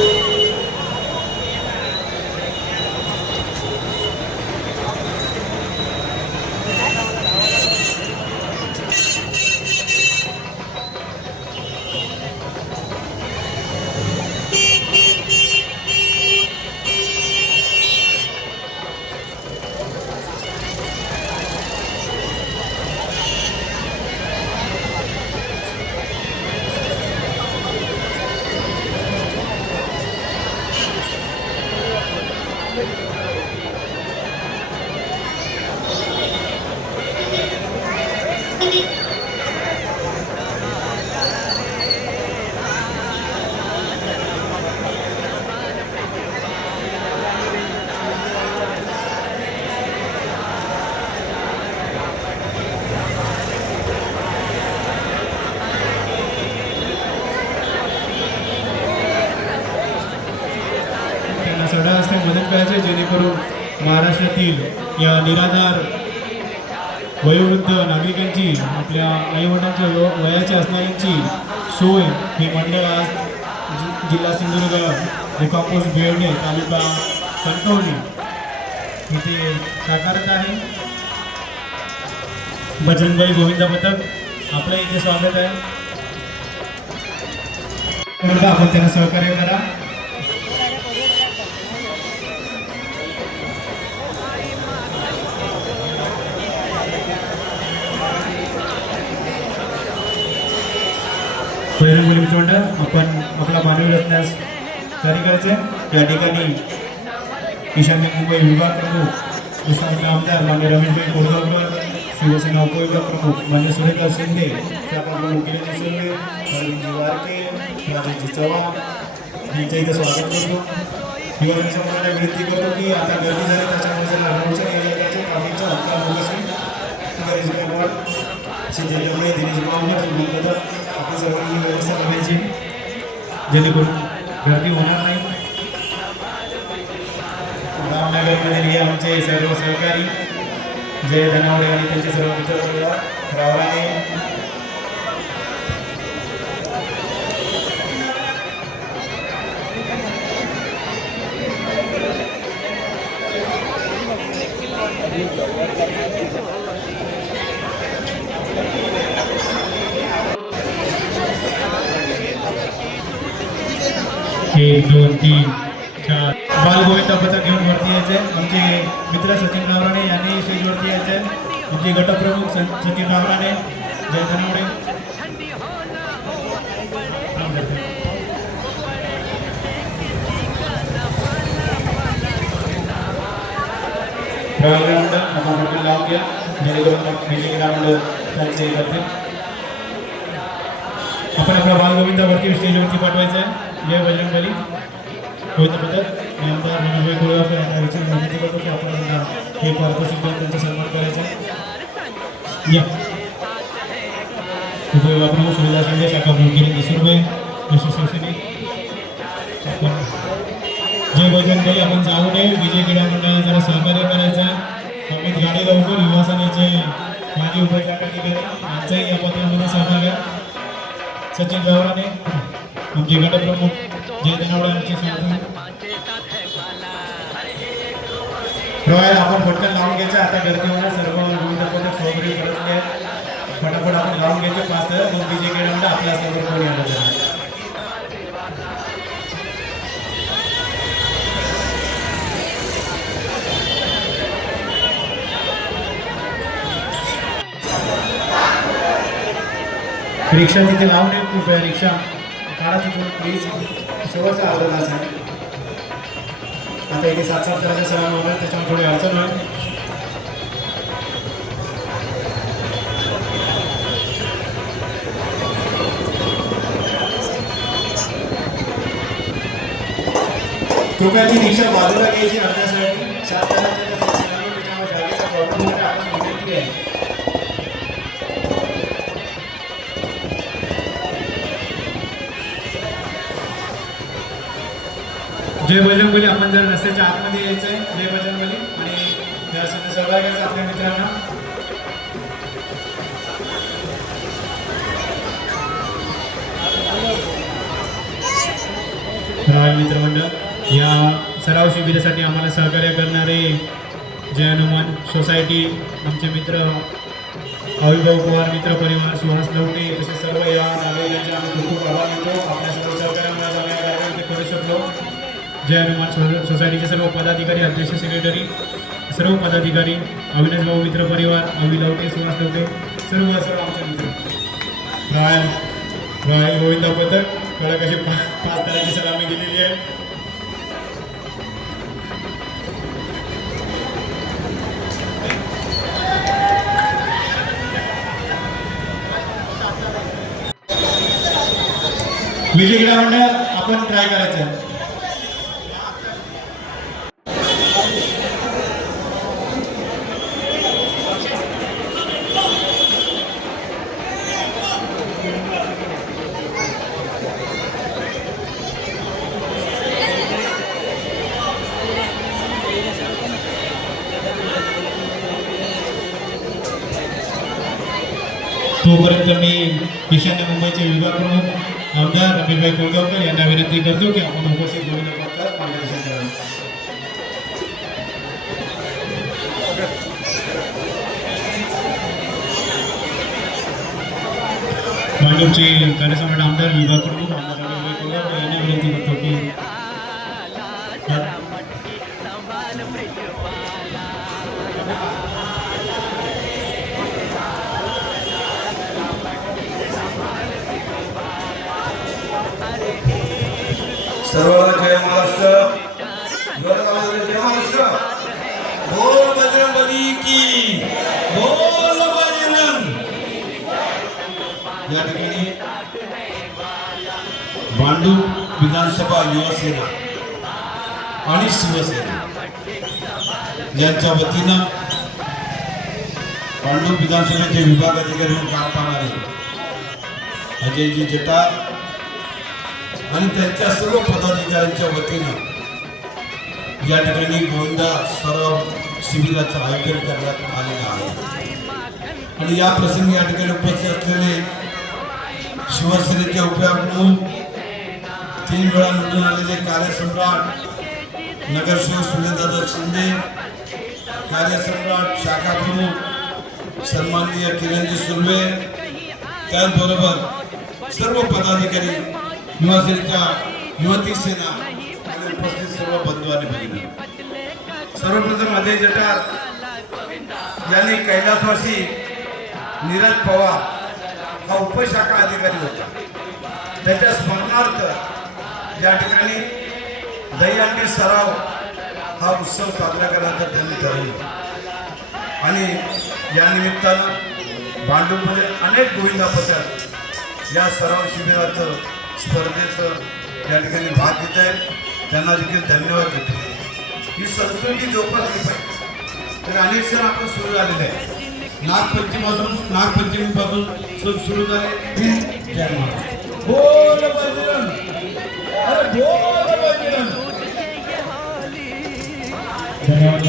Yeah. या निराधार वयोवृद्ध नागरिकांची आपल्या आईवडिलांच्या वयाच्या असणाऱ्यांची सोय हे मंडळ आज जिल्हा सिंधुदुर्ग रिकॉम्पोस्ट बेवणे तालुका कणकवली इथे साकारत आहे. भजनबाई गोविंदा पथक आपलं इथे स्वागत आहे. आपण त्यांना सहकार्य करा. बजरंगबली तोंड आपण आपला मानवी रत्नास कार्य करायचे या ठिकाणी ईशान्य मुंबई विभाग प्रमुख दुसरा आमदार मान्य रमेशभाई कोरगावकर शिवसेना उपविभाग प्रमुख मान्य सुरेखा शिंदे त्यापा प्रमुख किरण शिंदे अरविंदजी वारके राजेशजी चव्हाण यांच्या इथं स्वागत करतो. युवकांच्या मुलांना विनंती करतो की आता गर्दी झाली त्याच्यामुळे जर अडचण यायला हक्का मुलगाशी गणेश गायकवाड सिद्धेश दिनेश बावकर सुमन ही व्यवस्था करायची जेणेकरून गर्दी होणार नाही. रामनगरमधील आमचे सर्व सहकारी. जय धनावडे आणि त्यांचे सर्व मित्र रावराने. एक दोन तीन चार. बालगोविंदा पथक घेऊन वरती यायचे. आमचे मित्र सचिन गावराणे यांनी स्टेजवरती यायचे. आमचे गटप्रमुख सचिन गावराणे जय धनावडे ग्राउंड आपण हॉटेल लावून घ्या. जेणेकरून मग मेजिक त्यांचे करतील आपण आपला बालगोविंदावरती स्टेजवरती पाठवायचं. आहे जय बजरंगली गोविंद पथक. मी आमदार मनोजभाई कुळगावकर यांना विचार विनंती करतो की आपण त्यांना हे पारितोषिक देऊन त्यांचा सन्मान करायचा आहे. या. उपयोग प्रमुख सुविधा शिंदे शाखा मुलगिरी किरण दिसुरभाई यशस्वी शिवसैनिक जय बजरंगबली आपण जाऊ नये. विजय क्रीडा मंडळाला जरा सहकार्य करायचा अमित गाडी लवकर युवा सेनेचे माजी उपजिल्हाधिकारी यांचाही या पत्रामध्ये सहभाग आहे. सचिन गौराने आमचे गटप्रमुख जय दिनावडे यांचे सहकारी आपण पटकन लावून घ्यायचं. आता गर्दीमध्ये सर्व विविध पदक सहकारी करत आहे फटाफट आपण लावून घ्यायचं. पाच तर मग विजय क्रीडा आपल्यासमोर कोणी आलं रिक्षा तिथे लावून एक कृपया रिक्षा. काढा तिथून प्लीज शेवटचा आवाज असा आहे आता इथे सात सात जणांच्या सराव होणार त्याच्यामुळे थोडी अडचण होईल कृपया ती रिक्षा बाजूला घ्यायची अर्ध्यासाठी सात जणांच्या जय बजरंगबली आपण जर रस्त्याच्या आतमध्ये यायचं आहे जय बजरंगबली आणि या सगळ्या आपल्या मित्रांना. मित्रमंडळ या सराव शिबिरासाठी आम्हाला सहकार्य करणारे जय हनुमान सोसायटी आमचे मित्र अविभाऊ पवार मित्र परिवार सुहास लवटे तसेच सर्व या नागरिकांचे आम्ही खूप खूप आभार मानतो. आपल्या सर्व सहकार्यामुळे आम्ही ते करू शकलो. जय हनुमान सो सोसायटीचे सर्व पदाधिकारी अध्यक्ष सेक्रेटरी सर्व पदाधिकारी अविनाश भाऊ मित्र परिवार अवि लवटे सुहास लवटे सर्व सर्व आमचे मित्र. राय राय गोविंदा पथक कडक अशी पा पाच तारांची सलामी दिलेली आहे. विजय क्रीडा मंडळ आपण ट्राय करायचं तोपर्यंत मी ईशान्य मुंबईचे विभाग प्रमुख आमदार रमेशभाई कोळगावकर यांना विनंती करतो की आपण उपस्थित गोविंद पथकास मार्गदर्शन करावे भाजपचे कार्यसम्राट आमदार विभाग प्रमुख सर्वांना जय महाराष्ट्र जय महाराष्ट्र बोल बजरंग की बोल बजरंग या ठिकाणी भांडूप विधानसभा युवासेना आणि शिवसेना यांच्या वतीनं भांडूप विधानसभेचे विभाग अधिकारी म्हणून काम पाहणारे अजयजी जटार आणि त्यांच्या सर्व पदाधिकाऱ्यांच्या वतीनं या ठिकाणी गोविंदा सराव शिबिराचं आयोजन करण्यात आलेलं आहे. आणि या प्रसंगी या ठिकाणी उपस्थित असलेले शिवसेनेचे उपप्रमुख तीन वेळा निवडून आलेले कार्यसम्राट नगरसेवक सुनीलदादा शिंदे कार्यसम्राट शाखा प्रमुख सन्माननीय किरणजी सुर्वे त्याचबरोबर सर्व पदाधिकारी युवासेनेच्या युवती सेना आणि उपस्थित सर्व बंधू आणि भगिनी. सर्वप्रथम अजय जटार यांनी कैलासवासी नीरज पवार हा उपशाखा अधिकारी होता. त्याच्या स्मरणार्थ या ठिकाणी दहीहंडी सराव हा उत्सव साजरा करण्याचं त्यांनी ठरवलं. आणि या निमित्तानं भांडूपमध्ये अनेक गोविंदा पथक या सराव शिबिराचं स्पर्धेचं या ठिकाणी भाग घेत आहेत. त्यांना देखील धन्यवाद देतो. ही संस्कृती जोपासली पाहिजे. तर अनेक सण आपण सुरू झालेले आहे नागपंचमीपासून नागपंचमीपासून सण सुरू झाले. जय महाराज बोल बजरंग. धन्यवाद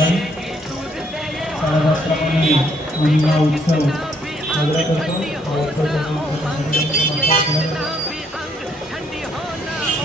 उत्सव साजरा करतो.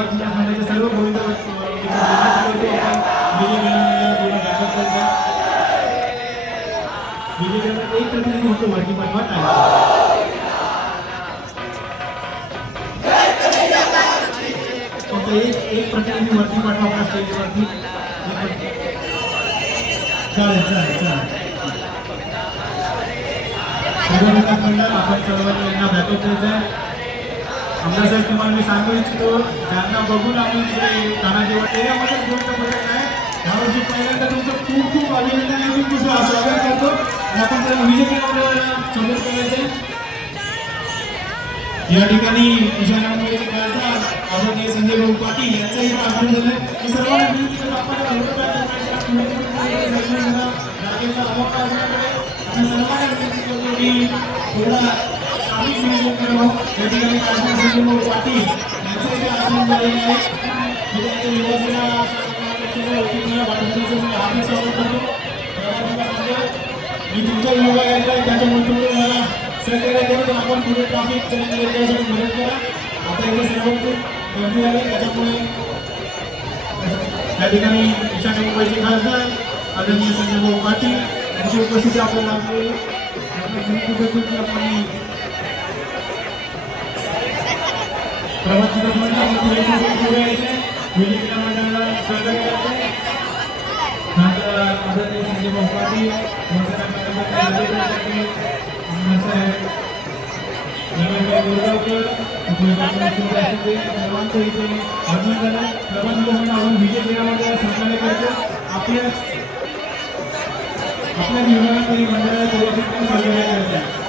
सर्व गोविंद एक प्रतिनिधी होतो एक एक प्रतिनिधी वरती पाठवा चालेल चालेल चालेल सर्व आपण सर्वांना बॅकअप आहे आमदार तुम्हाला मी सांगू इच्छितो त्यांना बघून आम्ही तिकडे तानाजी त्याच्यामध्येच गोष्ट पहिल्यांदा तुमचं खूप खूप अभिनंदन आहे मी तुझं स्वागत करतो. आणि आपण त्याला विजय समोर करायचं या ठिकाणी ईशान मुंबईचे खासदार आदरणीय संजय भाऊ पाटील यांचंही आगमन झालं मी सर्वांना आपण सर्वांना थोडा मी तुमच्या योगा यांना त्याच्यामुळे मंत्रुळे मला सहकार्य केलं तर आपण पुढे ट्रॅफिक करण्यासाठी मदत करा आता इथे सर्व गर्दी झाली त्याच्यामुळे त्या ठिकाणी ईशान्य मुंबईचे खासदार आदरणीय संजयभाऊ पाटील यांची उपस्थिती आपल्याला लाभली आपण अण्णासाहेब रमेशभाई बोरगावकर, उपविभागीय सुविधा असतील, सर्वांचं इथे आगमन झालं. प्रबंध म्हणून आपण विजय दिनामध्ये सहकार्य करतो. आपल्या आपल्या विभागातील मंडळाला थोडंसं सहकार्य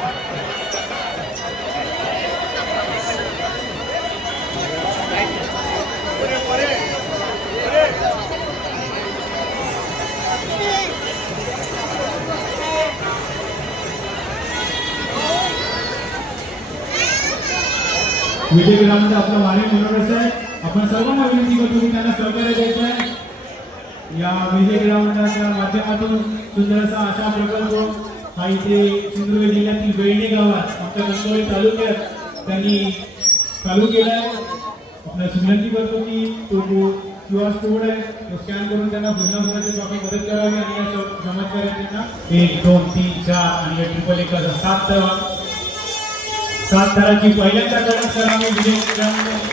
विजय दिनामध्ये आपला वाणी मनोरस आहे आपण सर्वांना विनंती करतो की त्यांना सहकार्य द्यायचं आहे या विजय क्रीडा मंडळाच्या माध्यमातून सुंदर असा अशा प्रकल्प हा इथे सिंधुदुर्ग जिल्ह्यातील बेळणे गावात आमच्या कणकवली तालुक्यात त्यांनी चालू केला आहे आपल्याला विनंती करतो की तो क्यू आर कोड आहे तो स्कॅन करून त्यांना भोजन होण्याची बाबी मदत करावी आणि या स- समाजकार्यांना एक दोन तीन, चार आणि ट्रिपल एक सात सात धराची पहिल्यांदा कडक सरांनी विजय क्रीडा मंडळ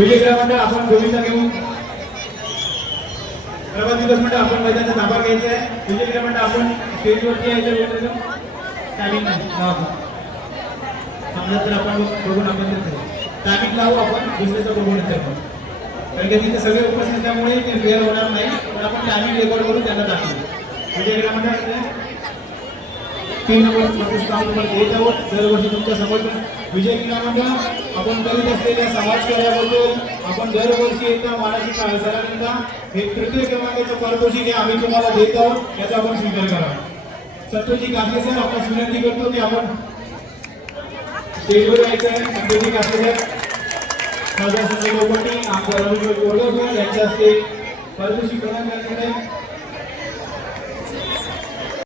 विजय मंडळ आपण गोविंदा घेऊन प्रभात दिवस मंडळ आपण मैदानाचा ताबा घ्यायचा आहे. विजय मंडळ आपण स्टेजवरती यायचं वेळ टायमिंग समजा तर आपण बघून आपण टायमिंग लावू आपण दुसऱ्याचं बघून येतो कारण की तिथे सगळे उपस्थित असल्यामुळे ते वेळ होणार नाही. पण आपण टायमिंग रेकॉर्ड करून त्यांना दाखवू. विजय क्रीडा मंडळ असते तीन नंबर पंचवीस काम नंबर घेत आहोत. दरवर्षी तुमच्यासमोर विजय क्रीडामंडळ आपण करीत असलेल्या समाजकार्याबद्दल आपण दरवर्षी एका मानाची सरांना हे तृतीय क्रमांकाचं पारितोषिक हे आम्ही तुम्हाला देत आहोत याचा आपण स्वीकार करा. सत्यजी काकडे सर आपण विनंती करतो की आपण स्टेजवर यायचं आहे सत्यजी काकडे सर खासदार संजय गोपटी आमदार रवी गोरगावकर यांच्या हस्ते पारितोषिक प्रदान करण्यात आहे